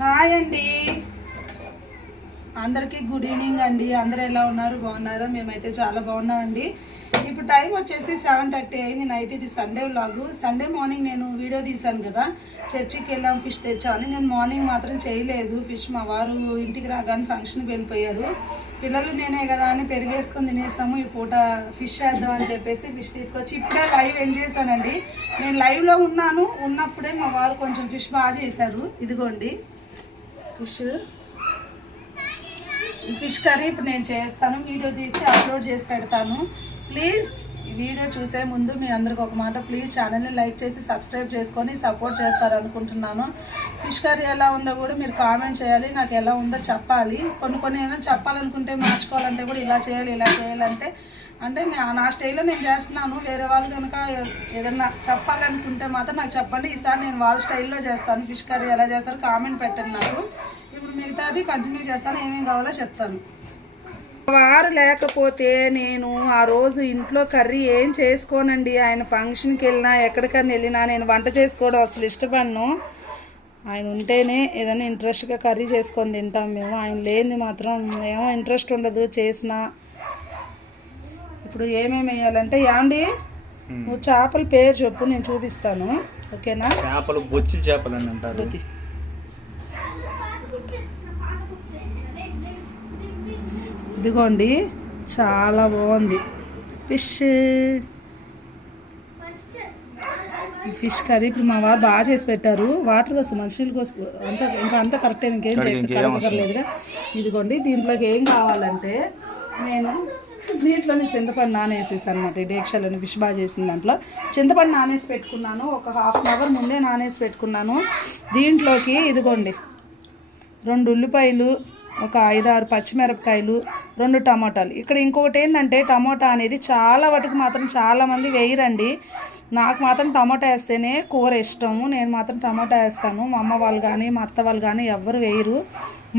Hi అండి, అందరికీ good evening అండి. అందరూ ఎలా ఉన్నారు? బాగున్నారా? మేమైతే చాలా బాగున్నామండి. ఇప్పుడు టైం వచ్చేసి 7:30 అయింది నైట్. ఇది సండే వ్లాగ్. సండే మార్నింగ్ నేను వీడియో తీశాను కదా, చర్చికి వెళ్ళాం, ఫిష్ తెచ్చామని. నేను మార్నింగ్ మాత్రం చేయలేదు ఫిష్. మా వారు ఇంటికి రాగానే ఫంక్షన్కి వెళ్ళిపోయారు. పిల్లలు నేనే కదా అని పెరిగేసుకొని తినేసాము. ఈ పూట ఫిష్ చేద్దాం అని చెప్పేసి ఫిష్ తీసుకొచ్చి ఇప్పుడే లైవ్ ఎండ్ చేశానండి. నేను లైవ్లో ఉన్నప్పుడే మా వారు కొంచెం ఫిష్ బాగా చేశారు. ఇదిగోండి ఫిష్ కర్రీ ఇప్పుడు నేను చేస్తాను. వీడియో తీసి అప్లోడ్ చేసి పెడతాను. ప్లీజ్ ఈ వీడియో చూసే ముందు మీ అందరికి ఒక మాట, ప్లీజ్ ఛానల్ని లైక్ చేసి సబ్స్క్రైబ్ చేసుకొని సపోర్ట్ చేస్తారనుకుంటున్నాను. ఫిష్ కర్రీ ఎలా ఉందో కూడా మీరు కామెంట్ చేయాలి. నాకు ఎలా ఉందో చెప్పాలి. కొన్ని ఏదైనా చెప్పాలనుకుంటే, మార్చుకోవాలంటే కూడా ఇలా చేయాలంటే అంటే నా స్టైల్లో నేను చేస్తున్నాను. వేరే వాళ్ళు కనుక ఏదన్నా చెప్పాలనుకుంటే మాత్రం నాకు చెప్పండి. ఈసారి నేను వాళ్ళ స్టైల్లో చేస్తాను. ఫిష్ కర్రీ ఎలా చేస్తారో కామెంట్ పెట్టండి నాకు. ఇప్పుడు మిగతాది కంటిన్యూ చేస్తాను. ఏమేమి కావాలో చెప్తాను. వారు లేకపోతే నేను ఆ రోజు ఇంట్లో కర్రీ ఏం చేసుకోనండి. ఆయన ఫంక్షన్కి వెళ్ళినా ఎక్కడికైనా వెళ్ళినా నేను వంట చేసుకోవడం అసలు ఇష్టపడను. ఆయన ఉంటేనే ఏదైనా ఇంట్రెస్ట్గా కర్రీ చేసుకొని తింటాం మేము. ఆయన లేనిది మాత్రం ఏమో ఇంట్రెస్ట్ ఉండదు చేసినా. ఇప్పుడు ఏమేమి వేయాలంటే, యాండి నువ్వు చేపల పేరు చెప్పు, నేను చూపిస్తాను. ఓకేనా? చేపలు బొచ్చి చేపలు అని అంటారు. ఇదిగోండి, చాలా బాగుంది ఫిష్. ఈ ఫిష్ కర్రీ ఇప్పుడు మా వారు బాగా చేసి పెట్టారు. వాటర్ కోసం, మనుషుల కోసం అంతా కరెక్టే, ఇంకేం చేయలేదుగా. ఇదిగోండి, దీంట్లోకి ఏం కావాలంటే, నేను దీంట్లోనే చింతపండు నానేసేసి అనమాట. ఈ డేక్షాలని ఫిష్ బాగా చేసిన దాంట్లో చింతపండు నానేసి పెట్టుకున్నాను. ఒక ½ అవర్ ముందే నానేసి పెట్టుకున్నాను. దీంట్లోకి ఇదిగోండి 2 ఉల్లిపాయలు, ఒక 5-6 పచ్చిమిరపకాయలు, 2 టమాటాలు. ఇక్కడ ఇంకొకటి ఏంటంటే, టమాటా అనేది చాలా వాటికి మాత్రం చాలామంది వేయరండి. నాకు మాత్రం టమాటా వేస్తేనే కూర ఇష్టము. నేను మాత్రం టమాటా వేస్తాను. మా అమ్మ వాళ్ళు కానీ మా అత్త వాళ్ళు కానీ ఎవ్వరు వేయరు.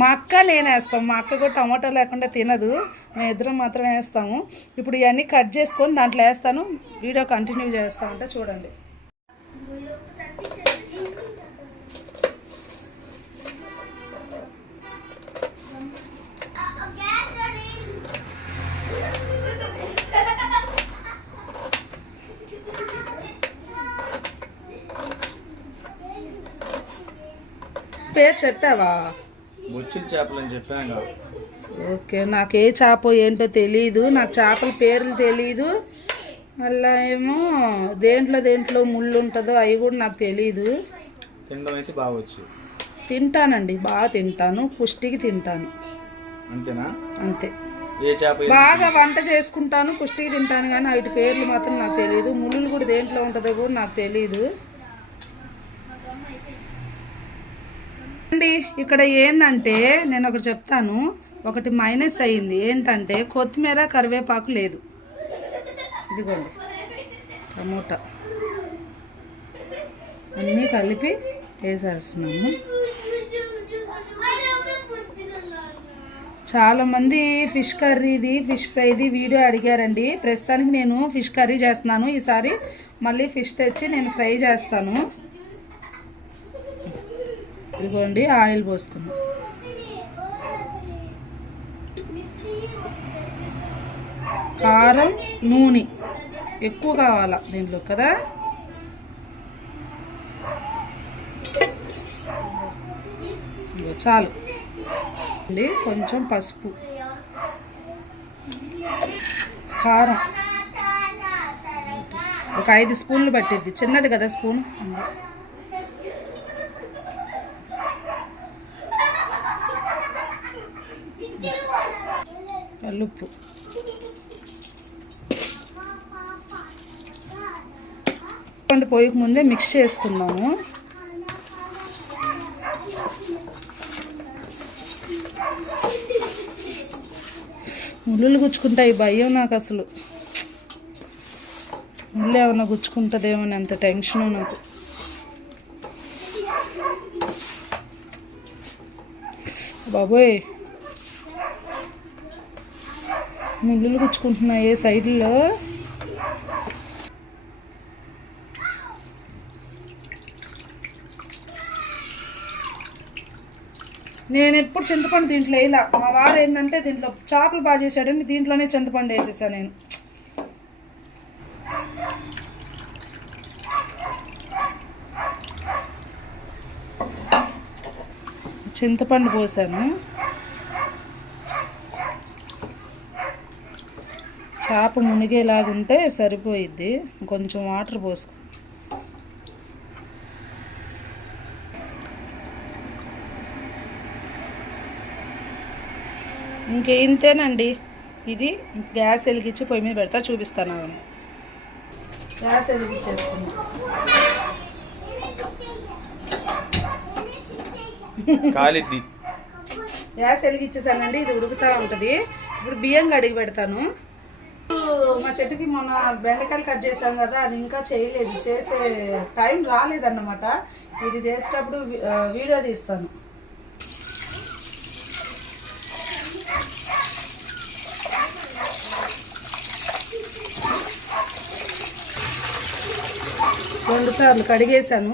మా అక్క నేను వేస్తాము. మా అక్క కూడా టమాటా లేకుండా తినదు. మేము ఇద్దరం మాత్రం వేస్తాము. ఇప్పుడు ఇవన్నీ కట్ చేసుకొని దాంట్లో వేస్తాను. వీడియో కంటిన్యూ చేస్తామంటే చూడండి. పేరు చెప్పావా? బొచ్చుల చేపలు అని చెప్పాను. ఓకే, నాకు ఏ చేప ఏంటో తెలీదు. నాకు చేపల పేర్లు తెలీదు. అలా ఏమో దేంట్లో ముళ్ళు ఉంటుందో అవి కూడా నాకు తెలీదు. తినడం అయితే బాగొచ్చు. తింటానండి, బాగా తింటాను. పుష్టికి తింటాను. అంతేనా? అంతే. ఏ చేప బాగా వంట చేసుకుంటాను, పుష్టికి తింటాను. కానీ వాటి పేర్లు మాత్రం నాకు తెలీదు. ముళ్ళు కూడా దేంట్లో ఉంటుందో కూడా నాకు తెలీదు. ఇక్కడ ఏంటంటే, నేను ఒకటి చెప్తాను, ఒకటి మైనస్ అయ్యింది. ఏంటంటే, కొత్తిమీర కరివేపాకు లేదు. ఇదిగోండి, టమోటా అన్నీ కలిపి వేసేస్తున్నాము. చాలామంది ఫిష్ కర్రీది, ఫిష్ ఫ్రైది వీడియో అడిగారండి. ప్రస్తుతానికి నేను ఫిష్ కర్రీ చేస్తున్నాను. ఈసారి మళ్ళీ ఫిష్ తెచ్చి నేను ఫ్రై చేస్తాను. ఇదిగోండి, ఆయిల్ పోసుకున్నాం. కారం, నూనె ఎక్కువ కావాలా దీంట్లో కదా. చాలు. కొంచెం పసుపు, కారం ఒక 5 స్పూన్లు పట్టిద్ది. చిన్నది కదా స్పూన్. కల్లుప్పు, పొయ్యికి ముందే మిక్స్ చేసుకుందాము. ముళ్ళు గుచ్చుకుంటాయి, భయం నాకు అసలు. ముళ్ళు ఏమన్నా గుచ్చుకుంటుందేమో అంత టెన్షను నాకు. బాబోయ్, ముళ్ళు గుచ్చుకుంటున్నాయి సైడ్లో. నేను ఎప్పుడు చింతపండు దీంట్లో వేయలా. మా వారు ఏంటంటే దీంట్లో చేపలు బాగా చేశాడని దీంట్లోనే చింతపండు వేసేసాను నేను. చింతపండు పోసాను. చేప మునిగేలాగుంటే సరిపోయిద్ది. కొంచెం వాటర్ పోసుకో. ఇంతేనండి. ఇది గ్యాస్ వెలిగించి పొయ్యి మీద పెడతా, చూపిస్తాను. గ్యాస్ వెలిగించేసుకున్నాం. కాలిద్ది. గ్యాస్ వెలిగించేసానండి. ఇది ఉడుకుతూ ఉంటుంది. ఇప్పుడు బియ్యం కడిగి పెడతాను. మా చెట్టుకి మొన్న బెండకాయలు కట్ చేసాం కదా, అది ఇంకా చేయలేదు. చేసే టైం రాలేదన్నమాట. ఇది చేసేటప్పుడు వీడియో తీస్తాను. రెండు సార్లు కడిగేసాను.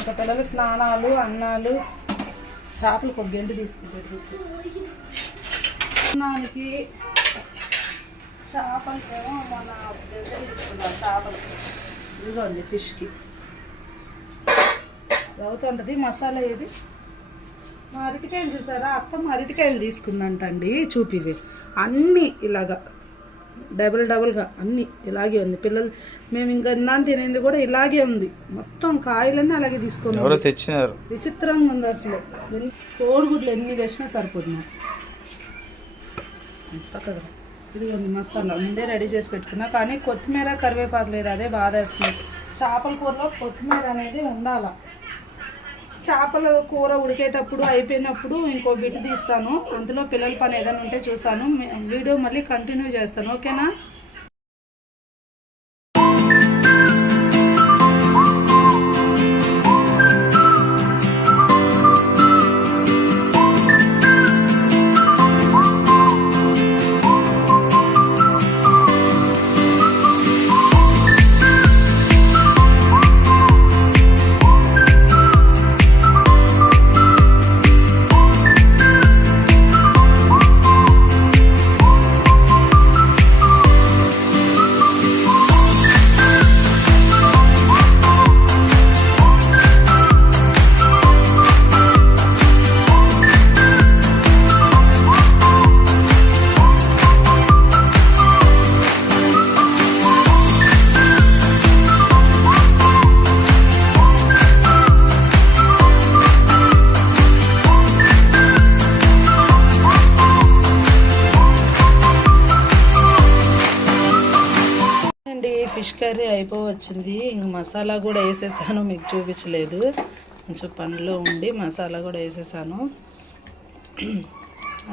ఒక పిల్లలు స్నానాలు, అన్నాలు, చేపలు ఒక గంట తీసుకుంటారు. స్నానానికి చేపలకేమో మన గంట తీసుకున్నాం. చేపలు ఇదిగోండి ఫిష్కి అవుతుంటుంది. మసాలా ఏది? మా అరటికాయలు చూసారా, అత్తమ్మ అరటికాయలు తీసుకుందంటండి. చూపివి అన్నీ ఇలాగా డబుల్గా అన్నీ ఇలాగే ఉంది. పిల్లలు మేము ఇంకా ఇందాన్ని తినేది కూడా ఇలాగే ఉంది. మొత్తం కాయలన్నీ అలాగే తీసుకున్నాం. తెచ్చినారు. విచిత్రంగా ఉంది అసలు. కోడిగుడ్లు ఎన్ని తెచ్చినా సరిపోతుంది. చక్కగా ఇదిగోండి మసాలా ముందే రెడీ చేసి పెట్టుకున్నా. కానీ కొత్తిమీర కరివేపాకు లేదు, అదే బాధ వేస్తుంది. చేపల కూరలో కొత్తిమీర అనేది ఉండాలి. చేపల కూర ఉడికేటప్పుడు అయిపోయినప్పుడు ఇంకో బిట్ తీస్తాను. అందులో పిల్లల పని ఏదైనా ఉంటే చూస్తాను. వీడియో మళ్ళీ కంటిన్యూ చేస్తాను. ఓకేనా? ఫిష్ కర్రీ అయిపోవచ్చింది. ఇంక మసాలా కూడా వేసేసాను, మీకు చూపించలేదు. కొంచెం పనిలో ఉండి మసాలా కూడా వేసేసాను.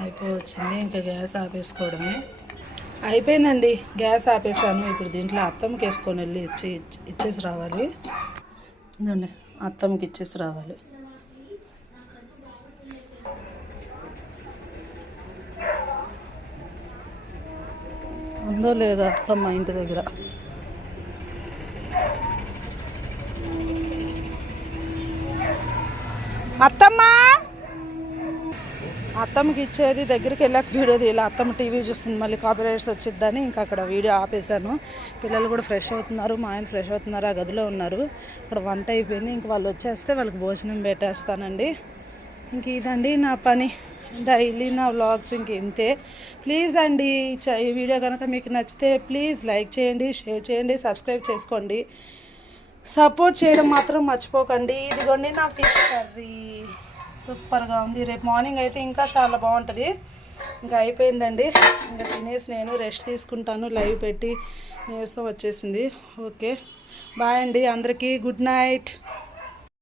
అయిపోవచ్చింది. ఇంకా గ్యాస్ ఆపేసుకోవడమే. అయిపోయిందండి, గ్యాస్ ఆపేసాను. ఇప్పుడు దీంట్లో అత్తమ్మకి వేసుకొని వెళ్ళి ఇచ్చేసి రావాలి. ఇదండి అత్తమ్మకి ఇచ్చేసి రావాలి. ఉందో లేదో అత్తమ్మ ఇంటి దగ్గర. అత్తమ్మకి ఇచ్చేది దగ్గరికి వెళ్ళాక వీడియో తీయాలి. అత్తమ్మ టీవీ చూస్తుంది, మళ్ళీ కాపీరైట్స్ వచ్చిద్దని ఇంకా అక్కడ వీడియో ఆపేశాను. పిల్లలు కూడా ఫ్రెష్ అవుతున్నారు, మా ఆయన ఫ్రెష్ అవుతున్నారు, ఆ గదిలో ఉన్నారు. ఇక్కడ వంట అయిపోయింది. ఇంక వాళ్ళు వచ్చేస్తే వాళ్ళకి భోజనం పెట్టేస్తానండి. ఇంక ఇదండి నా పని, డైలీ నా వ్లాగ్స్ ఇంక ఇంతే. ప్లీజ్ అండి ఈ వీడియో కనుక మీకు నచ్చితే ప్లీజ్ లైక్ చేయండి, షేర్ చేయండి, సబ్స్క్రైబ్ చేసుకోండి. సపోర్ట్ చేయడం మాత్రం మర్చిపోకండి. ఇదిగోండి నా ఫిష్ కర్రీ సూపర్గా ఉంది. రేపు మార్నింగ్ అయితే ఇంకా చాలా బాగుంటుంది. ఇంకా అయిపోయిందండి. ఇంకా తినేసి నేను రెస్ట్ తీసుకుంటాను. లైవ్ పెట్టి నీరసం వచ్చేసింది. ఓకే బాయ్ అండి అందరికీ. Good night.